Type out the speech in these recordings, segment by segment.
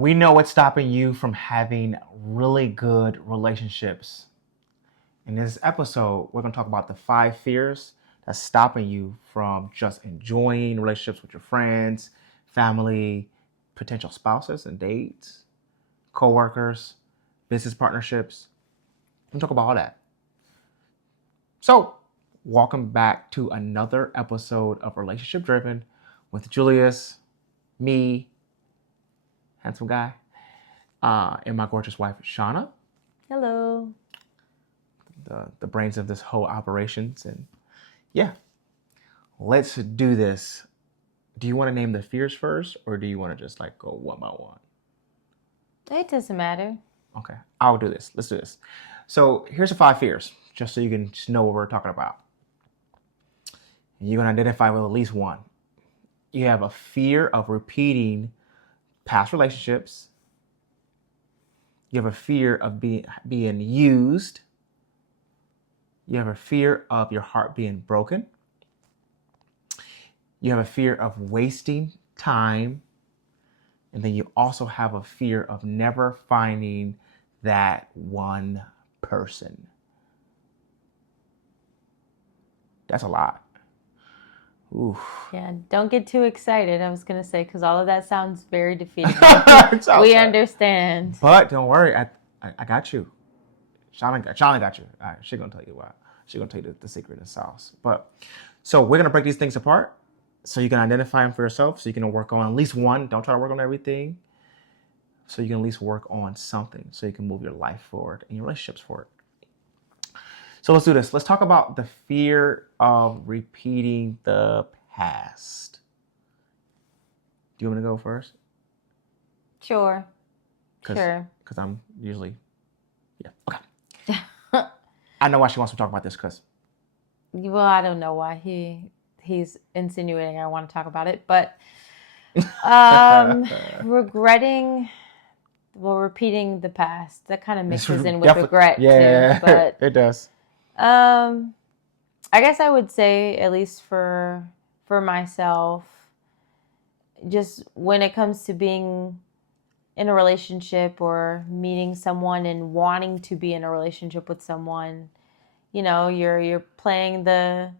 We know what's stopping you from having really good relationships. In this episode, we're going to talk about the 5 fears that's stopping you from just enjoying relationships with your friends, family, potential spouses and dates, coworkers, business partnerships. We're going to talk about all that. So, welcome back to another episode of Relationship Driven with Julius, me, handsome guy, and my gorgeous wife, Shauna. Hello. The brains of this whole operations. And yeah, let's do this. Do you want to name the fears first, or do you want to just like go one by one? It doesn't matter. Okay, I'll do this. Let's do this. So here's the 5 fears, just so you can just know what we're talking about. You're going to identify with at least one. You have a fear of repeating past relationships. You have a fear of being used. You have a fear of your heart being broken. You have a fear of wasting time. And then you also have a fear of never finding that one person. That's a lot. Oof. Yeah, don't get too excited, I was going to say, because all of that sounds very defeating. We understand. But don't worry, I got you. Shauna got you. All right, she's going to tell you why. She's going to tell you the secret and sauce. But so we're going to break these things apart so you can identify them for yourself, so you can work on at least one. Don't try to work on everything. So you can at least work on something so you can move your life forward and your relationships forward. So let's do this. Let's talk about the fear of repeating the past. Do you want me to go first? Sure. Because I'm usually, yeah. Okay. I know why she wants to talk about this because. Well, I don't know why he's insinuating I want to talk about it, but repeating the past, that kind of mixes in with regret too. But it does. I guess I would say, at least for myself, just when it comes to being in a relationship or meeting someone and wanting to be in a relationship with someone, you know, you're playing the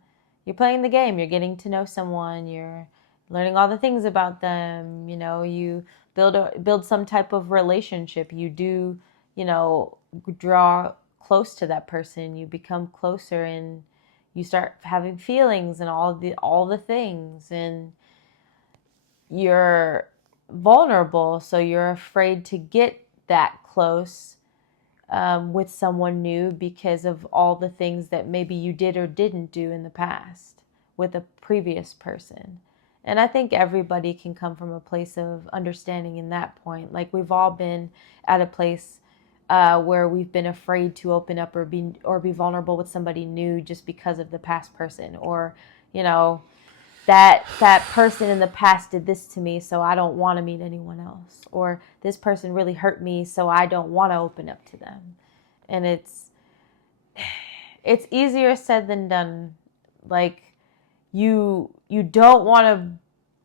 game. You're getting to know someone. You're learning all the things about them. You know, you build some type of relationship. You do, you know, draw close to that person. You become closer and you start having feelings and all the things, and you're vulnerable, so you're afraid to get that close with someone new because of all the things that maybe you did or didn't do in the past with a previous person. And I think everybody can come from a place of understanding in that point. Like, we've all been at a place where we've been afraid to open up or be vulnerable with somebody new just because of the past person, or, you know, that person in the past did this to me, so I don't want to meet anyone else. Or this person really hurt me, so I don't want to open up to them. And it's easier said than done. Like, you don't want to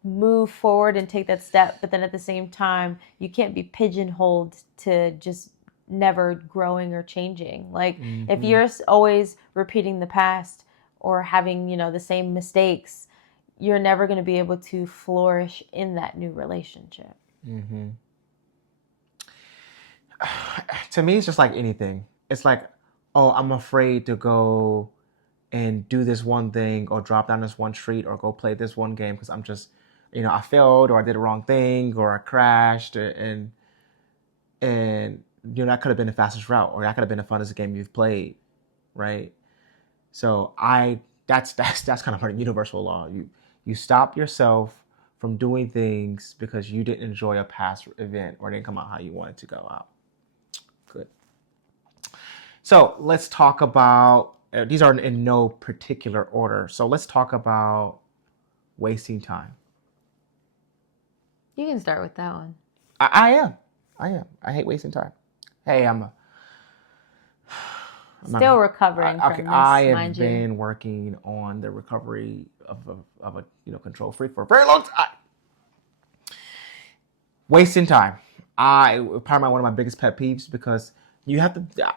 move forward and take that step, but then at the same time, you can't be pigeonholed to just never growing or changing. Like, if you're always repeating the past or having, you know, the same mistakes, you're never going to be able to flourish in that new relationship. Mm-hmm. To me, it's just like anything. It's like, oh, I'm afraid to go and do this one thing or drop down this one street or go play this one game because I'm just, you know, I failed or I did the wrong thing or I crashed and you know, that could have been the fastest route or that could have been the funnest game you've played, right? So that's kind of part of universal law. You stop yourself from doing things because you didn't enjoy a past event or it didn't come out how you wanted to go out. Good. So let's talk about, these are in no particular order. So let's talk about wasting time. You can start with that one. I am. I hate wasting time. Hey, I'm still recovering from this, I have mind you. been working on the recovery of a control freak for a very long time. Wasting time. probably one of my biggest pet peeves because you have to.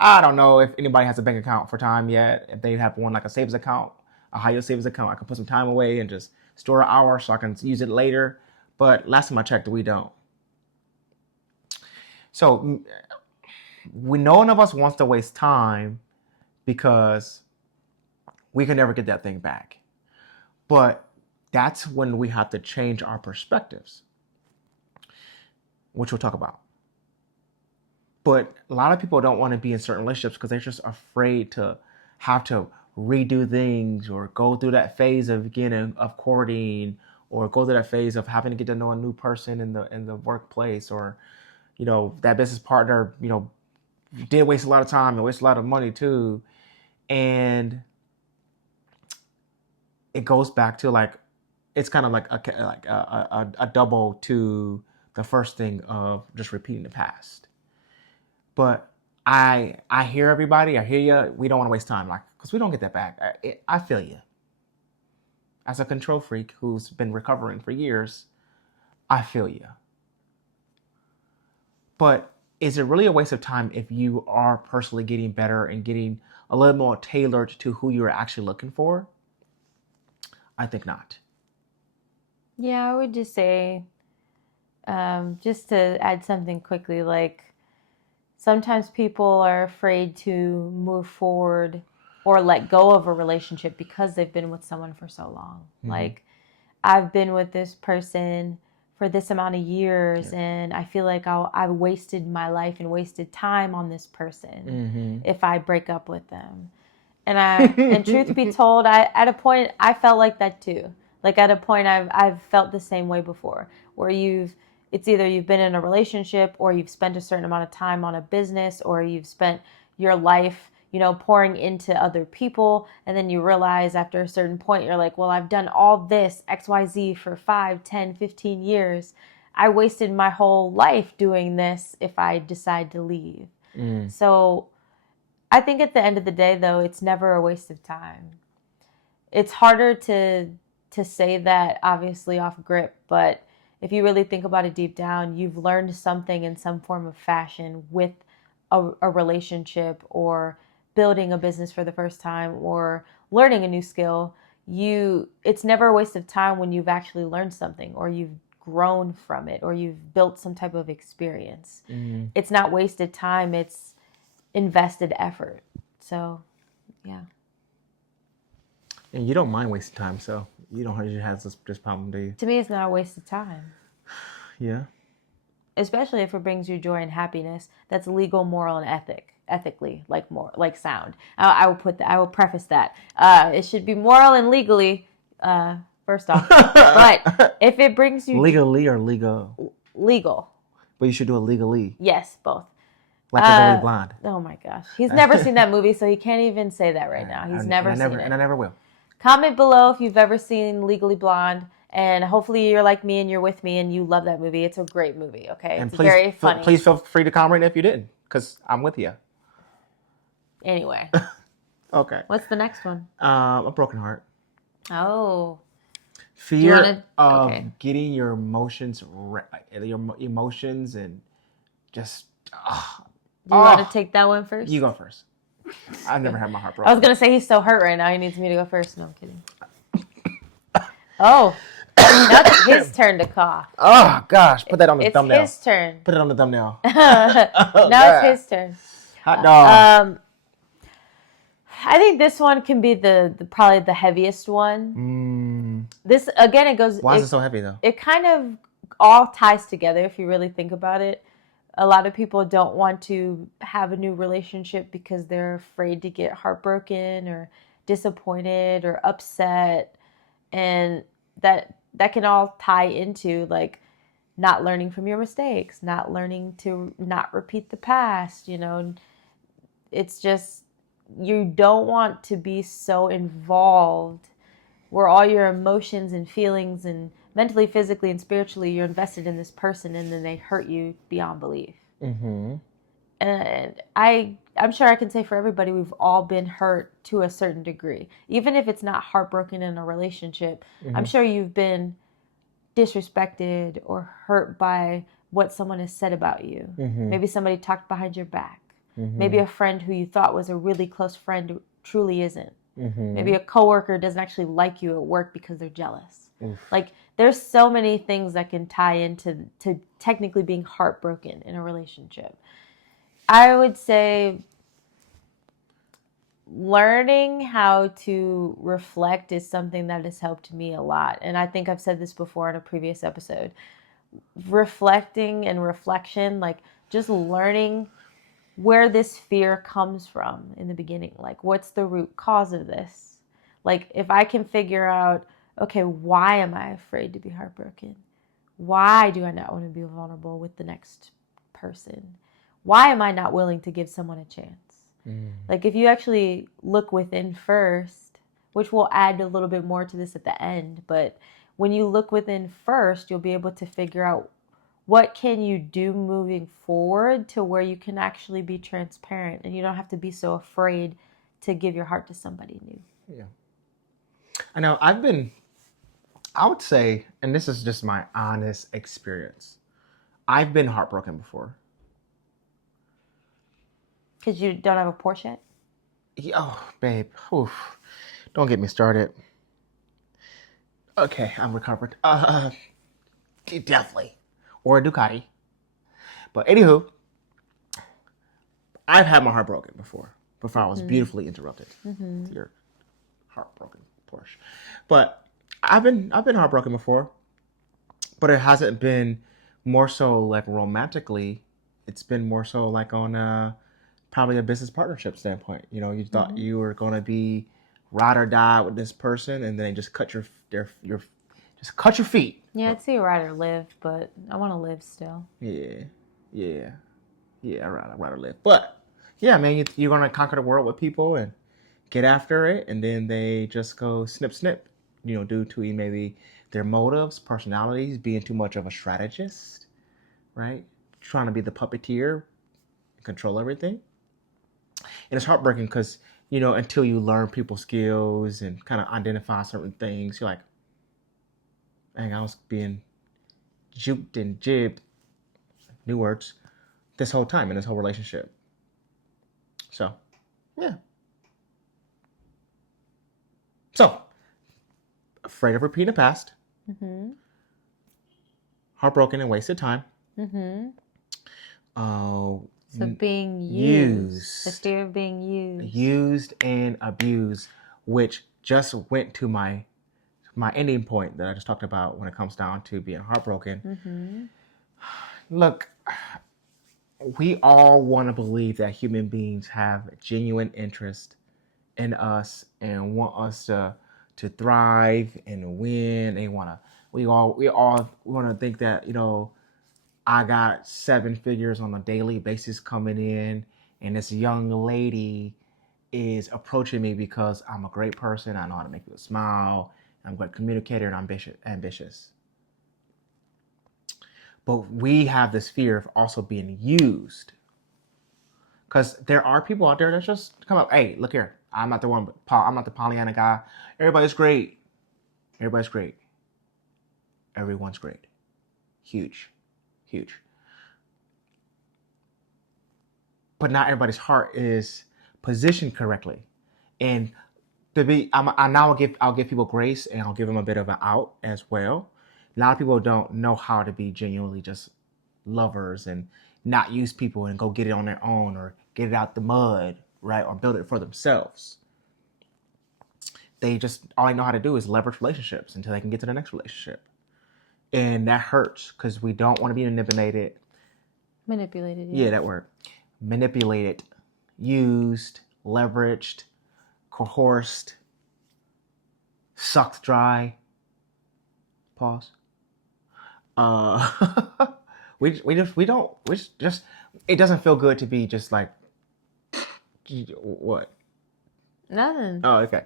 I don't know if anybody has a bank account for time yet. If they have one like a savings account, a high yield savings account, I can put some time away and just store an hour so I can use it later. But last time I checked, we don't. So none of us wants to waste time because we can never get that thing back. But that's when we have to change our perspectives, which we'll talk about. But a lot of people don't want to be in certain relationships because they're just afraid to have to redo things or go through that phase of courting, or go through that phase of having to get to know a new person in the workplace, or that business partner did waste a lot of time and waste a lot of money too. And it goes back to like, it's kind of like a double to the first thing of just repeating the past. But I hear everybody. I hear you. We don't want to waste time, like, because we don't get that back. I feel you. As a control freak who's been recovering for years, I feel you. But is it really a waste of time if you are personally getting better and getting a little more tailored to who you're actually looking for? I think not. Yeah, I would just say, just to add something quickly, like sometimes people are afraid to move forward or let go of a relationship because they've been with someone for so long. Mm-hmm. Like, I've been with this person for this amount of years, and I feel like I've wasted my life and wasted time on this person if I break up with them. And truth be told, at a point I felt like that too. Like, at a point I've felt the same way before, where it's either you've been in a relationship, or you've spent a certain amount of time on a business, or you've spent your life, pouring into other people. And then you realize after a certain point, you're like, well, I've done all this XYZ for 5, 10, 15 years. I wasted my whole life doing this if I decide to leave. So I think at the end of the day, though, it's never a waste of time. It's harder to say that, obviously, off grip, but if you really think about it deep down, you've learned something in some form of fashion with a relationship, or building a business for the first time, or learning a new skill. It's never a waste of time when you've actually learned something, or you've grown from it, or you've built some type of experience. It's not wasted time, it's invested effort. So, yeah. And you don't mind wasting time, so you don't have this problem, do you? To me, it's not a waste of time. Yeah. Especially if it brings you joy and happiness. That's legal, moral, and ethically, like sound. I will preface that. It should be moral and legally, first off. But if it brings you legally or legal? Legal. But you should do it legally. Yes, both. Like Legally Blonde. Oh my gosh, he's never seen that movie, so he can't even say that right now. He's never seen it, and I never will. Comment below if you've ever seen Legally Blonde, and hopefully you're like me and you're with me and you love that movie. It's a great movie, okay? And it's very funny. Please feel free to comment if you didn't, because I'm with you. Anyway. Okay. What's the next one? A broken heart. Oh. Fear of getting your emotions and just... Do you want to take that one first? You go first. I've never had my heart broken. I was going to say he's so hurt right now. He needs me to go first. No, I'm kidding. Oh. Now it's his turn to cough. Oh, gosh. Put that on the thumbnail. It's his turn. Put it on the thumbnail. Now it's his turn. Hot dog. I think this one can be the probably the heaviest one. This, again, it goes... Why is it so heavy, though? It kind of all ties together if you really think about it. A lot of people don't want to have a new relationship because they're afraid to get heartbroken or disappointed or upset. And that can all tie into, like, not learning from your mistakes, not learning to not repeat the past, It's just, you don't want to be so involved where all your emotions and feelings and mentally, physically, and spiritually, you're invested in this person, and then they hurt you beyond belief. And I'm sure I can say for everybody, we've all been hurt to a certain degree. Even if it's not heartbroken in a relationship, I'm sure you've been disrespected or hurt by what someone has said about you. Mm-hmm. Maybe somebody talked behind your back. Mm-hmm. Maybe a friend who you thought was a really close friend truly isn't. Mm-hmm. Maybe a coworker doesn't actually like you at work because they're jealous. Oof. Like, there's so many things that can tie into technically being heartbroken in a relationship. I would say learning how to reflect is something that has helped me a lot. And I think I've said this before in a previous episode. Reflecting and reflection, like just learning where this fear comes from in the beginning. Like, what's the root cause of this? Like, if I can figure out, okay, why am I afraid to be heartbroken? Why do I not want to be vulnerable with the next person? Why am I not willing to give someone a chance? Like, if you actually look within first, which we'll add a little bit more to this at the end, but when you look within first, you'll be able to figure out what can you do moving forward to where you can actually be transparent and you don't have to be so afraid to give your heart to somebody new. Yeah. I know I would say, and this is just my honest experience, I've been heartbroken before. Because you don't have a Porsche yet? Oh, babe. Oof. Don't get me started. Okay, I'm recovered. Definitely. Or a Ducati. But anywho, I've had my heart broken before I was beautifully interrupted. Your heartbroken Porsche. But I've been heartbroken before, but it hasn't been more so like romantically. It's been more so like on probably a business partnership standpoint. You know, you thought you were going to be ride or die with this person, and then they just cut your feet. Yeah, I'd say ride or live, but I want to live still. Yeah. I'd rather live. But yeah, man, you're gonna conquer the world with people and get after it, and then they just go snip snip. You know, due to maybe their motives, personalities, being too much of a strategist, right? Trying to be the puppeteer, control everything. And it's heartbreaking because, you know, until you learn people's skills and kind of identify certain things, you're like, dang, I was being juked and jibbed, new words, this whole time in this whole relationship. So, yeah. So, afraid of repeating the past, heartbroken and wasted time. So being used. The fear of being used. Used and abused, which just went to my ending point that I just talked about when it comes down to being heartbroken. Look, we all want to believe that human beings have genuine interest in us and want us to thrive and win. We all want to think that, you know, I got 7 figures on a daily basis coming in, and this young lady is approaching me because I'm a great person. I know how to make people smile. I'm a great communicator and ambitious. But we have this fear of also being used. Because there are people out there that just come up, hey, look here. I'm not the one, I'm not the Pollyanna guy. Everybody's great. Everybody's great. Everyone's great. Huge. But not everybody's heart is positioned correctly. And I'll give people grace, and I'll give them a bit of an out as well. A lot of people don't know how to be genuinely just lovers and not use people and go get it on their own or get it out the mud, right? Or build it for themselves. They just, all they know how to do is leverage relationships until they can get to the next relationship. And that hurts because we don't want to be manipulated. Yeah, that word. Manipulated, used, leveraged, coerced, sucked dry. Pause. It doesn't feel good to be just like, what? Nothing. Oh, okay.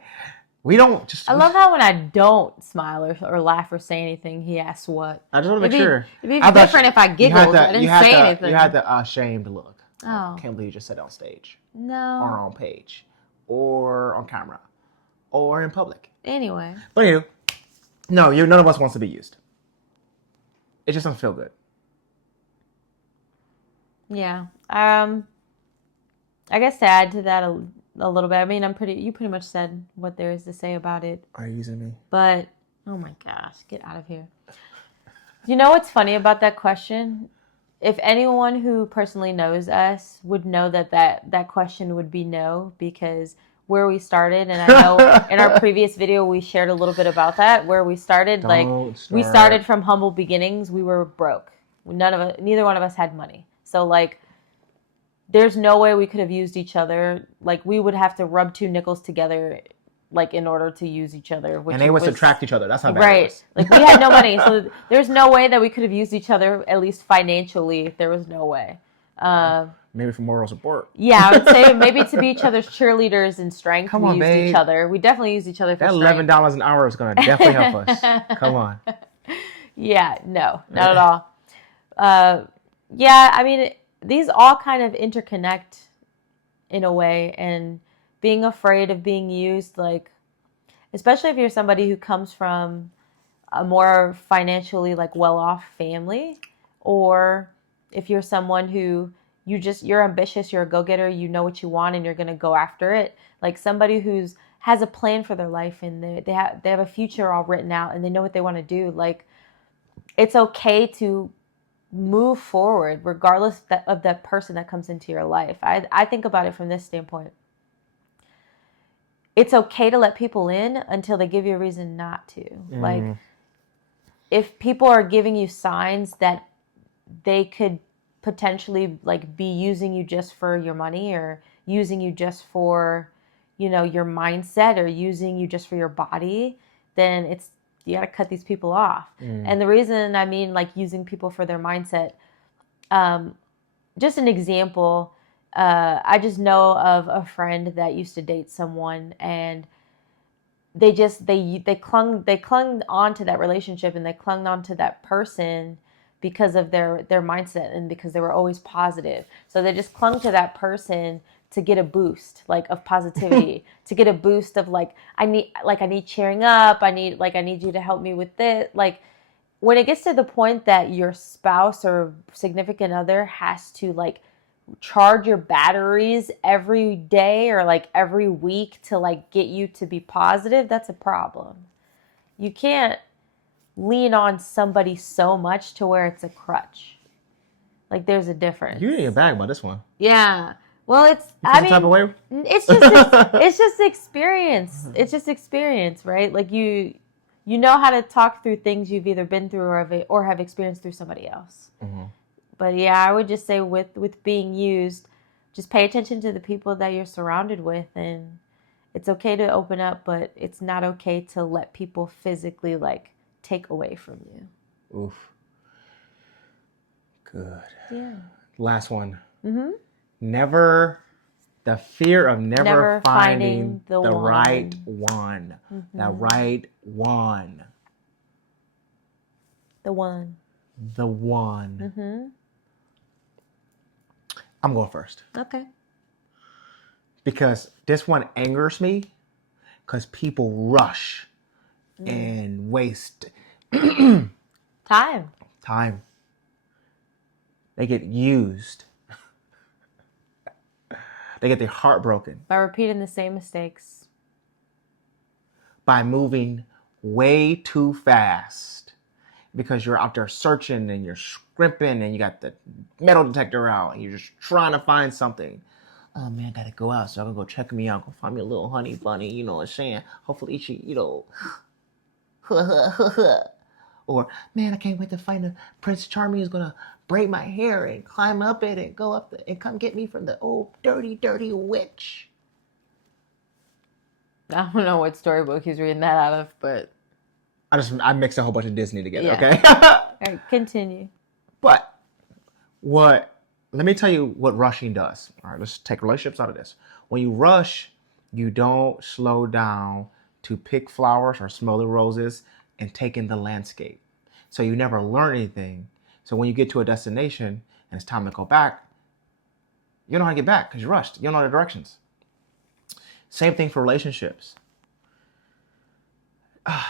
We don't just. I love how when I don't smile or laugh or say anything, he asks what. I just want to make sure. It'd be different if I giggled. I didn't say anything. You had the ashamed look. Oh. I can't believe you just said it on stage. No. Or on page. Or on camera. Or in public. Anyway. But anyway, no, none of us wants to be used. It just doesn't feel good. Yeah. I guess to add to that a little bit. I mean, you pretty much said what there is to say about it. Are you using me? But oh my gosh, get out of here. You know what's funny about that question? If anyone who personally knows us would know that question would be no, because where we started, and I know in our previous video we shared a little bit about that, where we started, like Don't we start. started from humble beginnings. We were broke. Neither one of us had money. So like there's no way we could have used each other. Like we would have to rub two nickels together like in order to use each other, which And they would was subtract each other. That's how bad it right. was. Like we had no money, so there's no way that we could have used each other, at least financially. There was no way. Maybe for moral support. Yeah, I would say maybe to be each other's cheerleaders in strength. Come we on, used babe. each other. We definitely used each other for That strength. $11 an hour is gonna definitely help us. Come on. Yeah, no, not at all. Yeah, I mean, these all kind of interconnect in a way, and being afraid of being used, like, especially if you're somebody who comes from a more financially like well-off family, or if you're someone who you're ambitious, you're a go-getter, you know what you want and you're going to go after it, like somebody who's has a plan for their life and they have a future all written out and they know what they want to do, like it's okay to move forward regardless of that person that comes into your life. I think about it from this standpoint. It's okay to let people in until they give you a reason not to. Like if people are giving you signs that they could potentially like be using you just for your money, or using you just for, your mindset, or using you just for your body, then you got to cut these people off. And the reason I mean like using people for their mindset, just an example, I just know of a friend that used to date someone, and they clung on to that relationship, and they clung on to that person because of their mindset, and because they were always positive. So they just clung to that person to get a boost like of positivity, to get a boost of like I need cheering up, I need you to help me with this. Like when it gets to the point that your spouse or significant other has to like charge your batteries every day or like every week to like get you to be positive, that's a problem. You can't lean on somebody so much to where it's a crutch. Like there's a difference. You need a bag about this one. Yeah. Well, it's Some type of way? it's just experience. It's just experience, right? Like you know how to talk through things you've either been through or have experienced through somebody else. Mm-hmm. But yeah, I would just say with being used, just pay attention to the people that you're surrounded with, and it's okay to open up, but it's not okay to let people physically like take away from you. Oof. Good. Yeah. Last one. Mm-hmm. The fear of never finding the right one. Mm-hmm. The right one. The one. The one. Mm-hmm. I'm going first. Okay. Because this one angers me because people rush and waste Time. They get used. They get their heart broken By repeating the same mistakes. by moving way too fast, because you're out there searching and you're scrimping and you got the metal detector out and you're just trying to find something. Oh man, I gotta go out, so I can go check me out, go find me a little honey bunny, you know what I'm saying? Hopefully she, or man, I can't wait to find a Prince Charming who's gonna braid my hair and climb up it and go up and come get me from the old dirty witch. I don't know what storybook he's reading that out of, but I mixed a whole bunch of Disney together, yeah. okay? All right, continue. But let me tell you what rushing does. All right, let's take relationships out of this. When you rush, you don't slow down to pick flowers or smell the roses and take in the landscape. So you never learn anything. So when you get to a destination and it's time to go back, you don't know how to get back because you rushed. You don't know the directions. Same thing for relationships.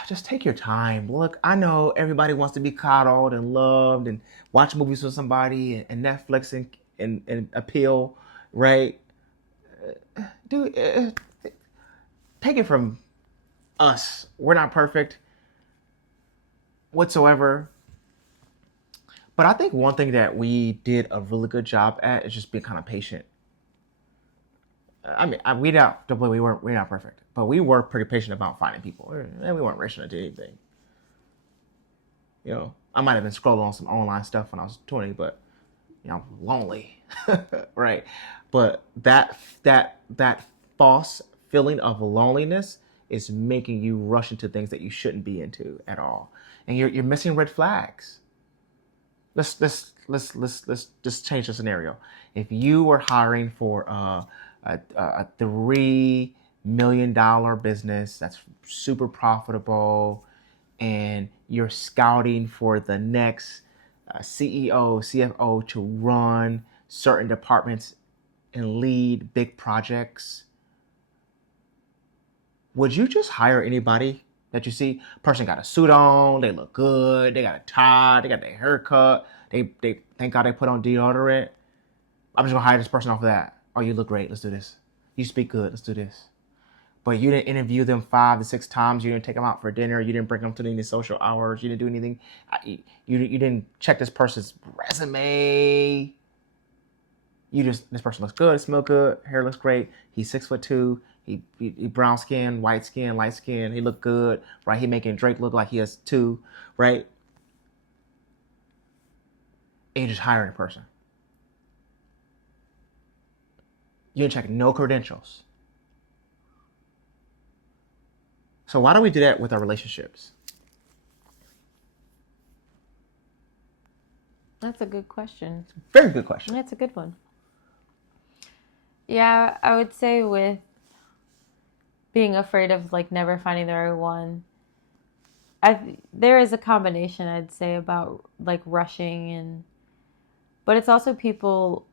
Just take your time. Look, I know everybody wants to be coddled and loved and watch movies with somebody and Netflix and appeal, right? Dude, take it from us. We're not perfect whatsoever. But I think one thing that we did a really good job at is just being kind of patient. I mean, we're not perfect, but we were pretty patient about finding people, and we weren't rushing to do anything. I might have been scrolling on some online stuff when I was 20, but I'm lonely, right? But that false feeling of loneliness is making you rush into things that you shouldn't be into at all, and you're missing red flags. Let's just change the scenario. If you were hiring for a $3 million business that's super profitable, and you're scouting for the next CEO, CFO to run certain departments and lead big projects, would you just hire anybody that you see? Person got a suit on, they look good, they got a tie, they got their haircut, they thank God they put on deodorant. I'm just gonna hire this person off of that. Oh, you look great, let's do this. You speak good, let's do this. But you didn't interview them 5 to 6 times. You didn't take them out for dinner. You didn't bring them to any social hours. You didn't do anything. You didn't check this person's resume. This person looks good, smell good, hair looks great. He's 6'2". He brown skin, white skin, light skin. He look good, right? He making Drake look like he has 2, right? And you just hiring a person. You didn't check no credentials. So why do we do that with our relationships? That's a good question. Very good question. That's a good one. Yeah, I would say with being afraid of like never finding the right one, there is a combination, I'd say, about like rushing, but it's also people,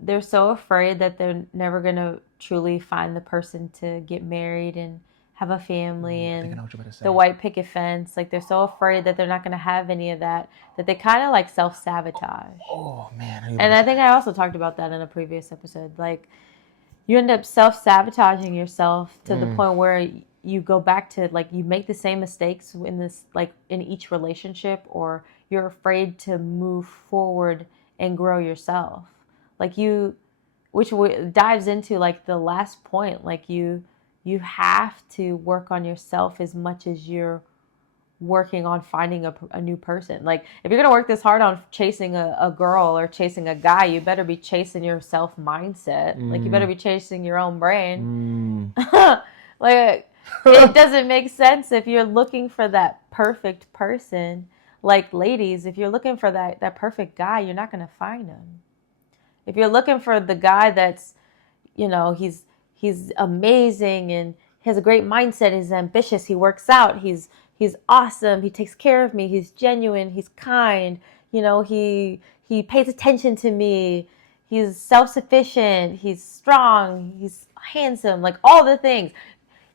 they're so afraid that they're never gonna truly find the person to get married and have a family and the white picket fence. Like they're so afraid that they're not going to have any of that they kind of like self-sabotage. Oh man. And I think I also talked about that in a previous episode. Like you end up self-sabotaging yourself to the point where you go back to like you make the same mistakes in this, like in each relationship, or you're afraid to move forward and grow yourself. Like which dives into like the last point. Like you have to work on yourself as much as you're working on finding a new person. Like if you're going to work this hard on chasing a girl or chasing a guy, you better be chasing your self mindset. Like you better be chasing your own brain. Like it doesn't make sense if you're looking for that perfect person. Like ladies, if you're looking for that perfect guy, you're not going to find him. If you're looking for the guy that's, he's amazing and he has a great mindset, he's ambitious, he works out, he's awesome, he takes care of me, he's genuine, he's kind, he pays attention to me, he's self-sufficient, he's strong, he's handsome, like all the things.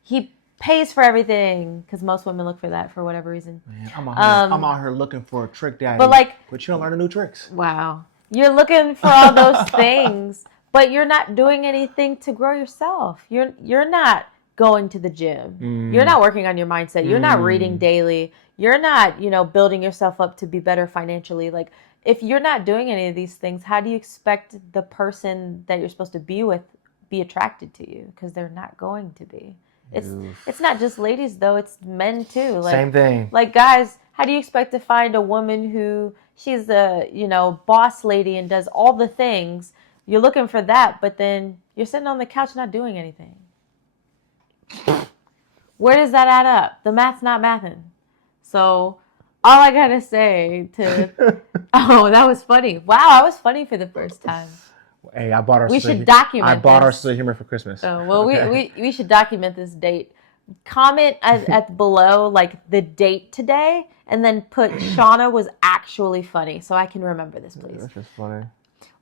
He pays for everything, because most women look for that for whatever reason. Man, I'm out here looking for a trick daddy, but you don't learn the new tricks. Wow. You're looking for all those things, but you're not doing anything to grow yourself. You're not going to the gym. You're not working on your mindset. You're not reading daily. You're not, building yourself up to be better financially. Like if you're not doing any of these things, how do you expect the person that you're supposed to be with be attracted to you? Because they're not going to be. It's not just ladies though, it's men too. Like, same thing. Like guys, how do you expect to find a woman who she's a, boss lady and does all the things? You're looking for that, but then you're sitting on the couch not doing anything. Where does that add up? The math's not mathing. So all I gotta say oh, that was funny. Wow, I was funny for the first time. Hey, I bought our. We should document. I bought our sense of humor for Christmas. Oh well, okay. we should document this date. Comment at below like the date today, and then put Shauna was actually funny, so I can remember this, please. That's just funny.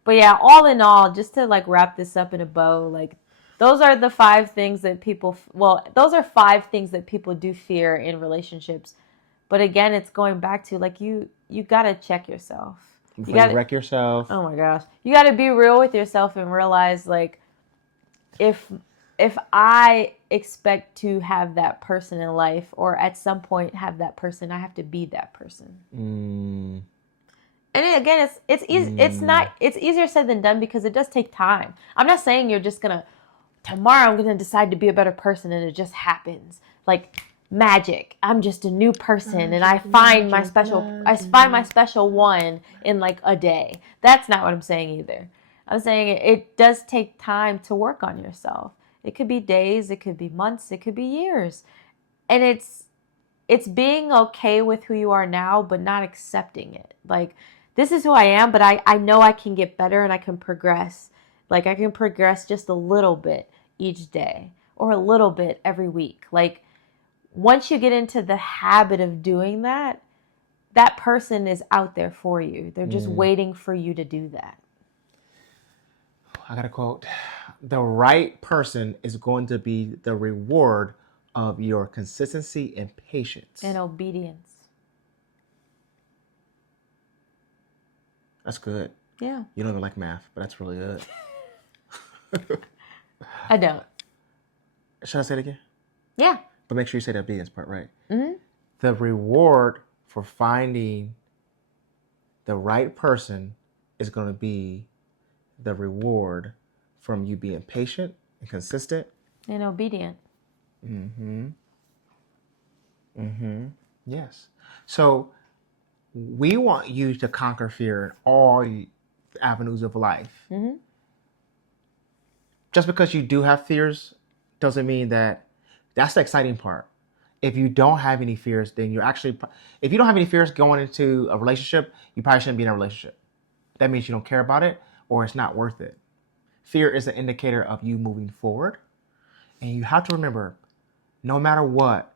But yeah, all in all, just to like wrap this up in a bow, like those are the 5 things that people. Well, those are 5 things that people do fear in relationships. But again, it's going back to like you gotta check yourself. Before you gotta, wreck yourself. oh my gosh, you got to be real with yourself and realize, like, if I expect to have that person in life, or at some point have that person, I have to be that person. Mm. And again, it's easy. It's easier said than done because it does take time. I'm not saying you're just gonna tomorrow I'm gonna decide to be a better person and it just happens like magic. I'm just a new person and I find my special one in like a day. That's not what I'm saying either. I'm saying it does take time to work on yourself. It could be days, it could be months, it could be years, and it's being okay with who you are now, but not accepting it. Like, this is who I am, but I know I can get better and I can progress. Like, I can progress just a little bit each day or a little bit every week. Like, once you get into the habit of doing that, that person is out there for you. They're just waiting for you to do that. I got a quote. The right person is going to be the reward of your consistency and patience. And obedience. That's good. Yeah. You don't even like math, but that's really good. I don't. Should I say it again? Yeah. But make sure you say the obedience part right. Mm-hmm. The reward for finding the right person is going to be the reward from you being patient and consistent. And obedient. Mm-hmm. Mm-hmm. Yes. So we want you to conquer fear in all avenues of life. Mm-hmm. Just because you do have fears doesn't mean that's the exciting part. If you don't have any fears, then if you don't have any fears going into a relationship, you probably shouldn't be in a relationship. That means you don't care about it or it's not worth it. Fear is an indicator of you moving forward. And you have to remember, no matter what,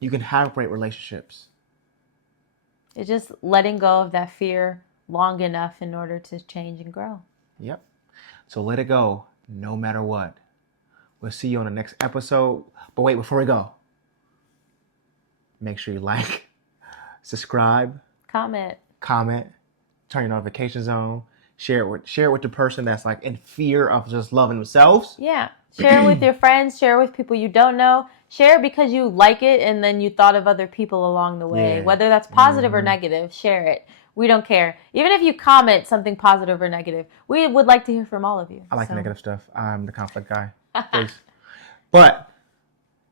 you can have great relationships. It's just letting go of that fear long enough in order to change and grow. Yep. So let it go, no matter what. We'll see you on the next episode. But wait, before we go, make sure you like, subscribe, comment, turn your notifications on, share it with the person that's like in fear of just loving themselves. Yeah. Share it with your friends, share it with people you don't know. Share it because you like it and then you thought of other people along the way. Yeah. Whether that's positive or negative, share it. We don't care. Even if you comment something positive or negative, we would like to hear from all of you. I like negative stuff. I'm the conflict guy. Please. But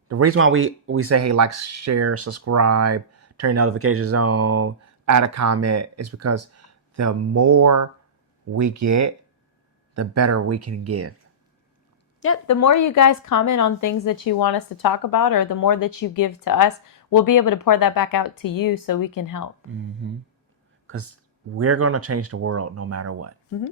the reason why we say, hey, like, share, subscribe, turn your notifications on, add a comment, is because the more we get, the better we can give. Yep. The more you guys comment on things that you want us to talk about, or the more that you give to us, we'll be able to pour that back out to you so we can help. Because we're going to change the world no matter what. Mm-hmm.